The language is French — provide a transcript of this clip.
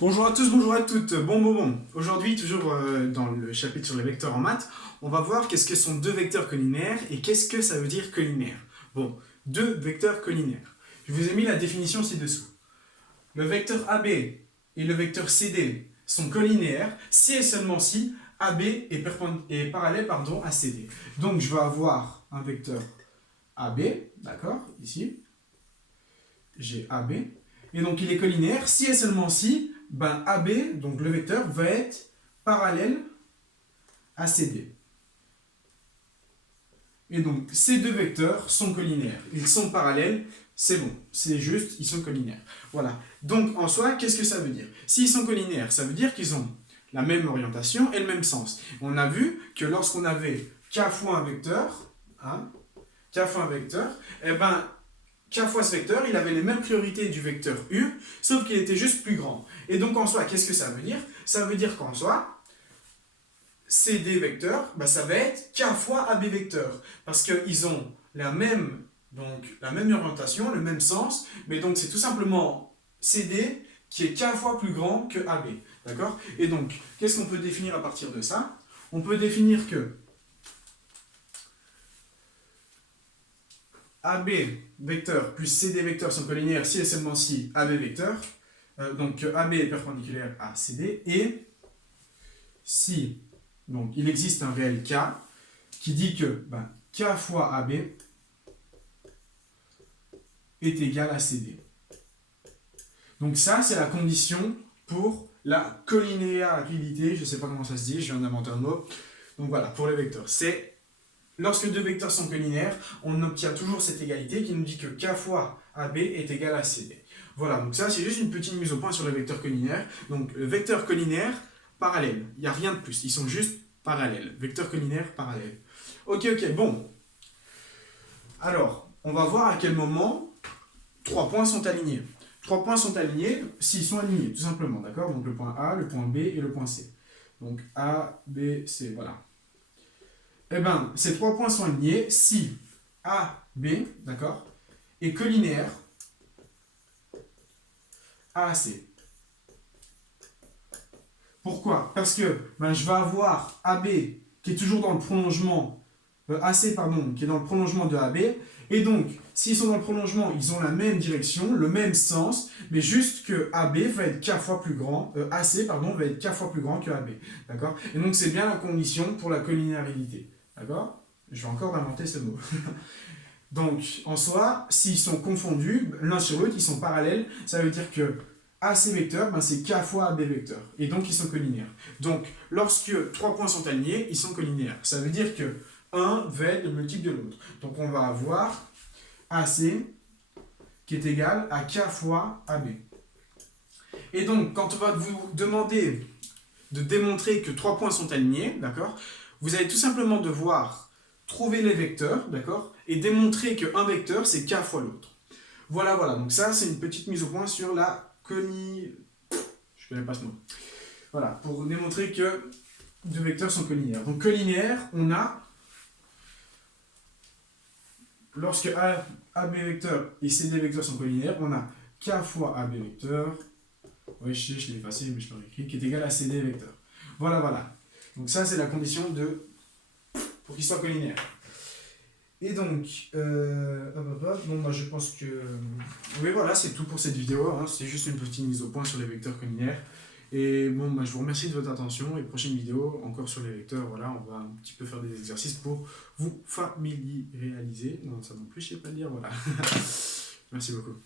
Bonjour à tous, bonjour à toutes. Bon. Aujourd'hui, toujours dans le chapitre sur les vecteurs en maths, on va voir qu'est-ce que sont deux vecteurs collinaires et qu'est-ce que ça veut dire collinaire. Bon, deux vecteurs collinaires. Je vous ai mis la définition ci-dessous. Le vecteur AB et le vecteur CD sont collinaires si et seulement si AB est parallèle à CD. Donc, je vais avoir un vecteur AB, d'accord, ici. J'ai AB. Et donc, il est collinaire si et seulement si AB, donc le vecteur, va être parallèle à CD. Et donc, ces deux vecteurs sont collinaires. Ils sont parallèles, c'est bon. C'est juste, ils sont collinaires. Voilà. Donc, en soi, qu'est-ce que ça veut dire? S'ils sont collinaires, ça veut dire qu'ils ont la même orientation et le même sens. On a vu que lorsqu'on avait k fois un vecteur, k fois un vecteur, k fois ce vecteur, il avait les mêmes priorités du vecteur U, sauf qu'il était juste plus grand. Et donc en soi, qu'est-ce que ça veut dire? Ça veut dire qu'en soi, CD vecteur, ça va être k fois AB vecteur. Parce qu'ils ont la même orientation, le même sens, mais donc c'est tout simplement CD qui est k fois plus grand que AB. D'accord? Et donc, qu'est-ce qu'on peut définir à partir de ça? On peut définir que AB vecteur plus CD vecteur sont collinaires si et seulement si AB vecteur, donc AB est perpendiculaire à CD, et si donc, il existe un réel K qui dit que K fois AB est égal à CD. Donc ça, c'est la condition pour la collinéarité, je ne sais pas comment ça se dit, je viens d'inventer un mot. Donc voilà, pour les vecteurs, c'est lorsque deux vecteurs sont collinaires, on obtient toujours cette égalité qui nous dit que K fois AB est égal à CD. Voilà, donc ça c'est juste une petite mise au point sur les vecteurs collinaires. Donc le vecteur collinaire, parallèle, il n'y a rien de plus, ils sont juste parallèles. Vecteur collinaire, parallèle. Ok, bon. Alors, on va voir à quel moment 3 points sont alignés. 3 points sont alignés s'ils sont alignés, tout simplement, d'accord? Donc le point A, le point B et le point C. Donc A, B, C, voilà. Ces 3 points sont alignés si A, B, d'accord, est collinaire à AC. Pourquoi? Parce que je vais avoir AB qui est toujours dans le prolongement, AC, pardon, qui est dans le prolongement de AB, et donc, s'ils sont dans le prolongement, ils ont la même direction, le même sens, mais juste que AB va être k fois plus grand, AC, pardon, va être k fois plus grand que AB, d'accord? Et donc, c'est bien la condition pour la collinéarité. D'accord? Je vais encore inventer ce mot. Donc, en soi, s'ils sont confondus, l'un sur l'autre, ils sont parallèles, ça veut dire que AC vecteur, c'est K fois AB vecteur. Et donc, ils sont collinaires. Donc, lorsque 3 points sont alignés, ils sont collinaires. Ça veut dire que 1 va être le multiple de l'autre. Donc, on va avoir AC qui est égal à K fois AB. Et donc, quand on va vous demander de démontrer que 3 points sont alignés, d'accord, vous allez tout simplement devoir trouver les vecteurs, d'accord, et démontrer qu'un vecteur, c'est k fois l'autre. Voilà, donc ça, c'est une petite mise au point sur la je connais pas ce mot. Voilà, pour démontrer que deux vecteurs sont collinaires. Donc collinaire, on a, lorsque AB vecteur et CD vecteur sont collinaires, on a k fois AB vecteur, oui, je l'ai effacé, mais je l'aurais écrit, qui est égal à CD vecteur. Voilà. Donc ça, c'est la condition pour qu'il soit collinaire. Et donc, je pense que... Oui, voilà, c'est tout pour cette vidéo. C'est juste une petite mise au point sur les vecteurs collinaires. Et je vous remercie de votre attention. Et prochaine vidéo, encore sur les vecteurs, voilà, on va un petit peu faire des exercices pour vous familiariser. Non, ça non plus, je sais pas le dire, voilà. Merci beaucoup.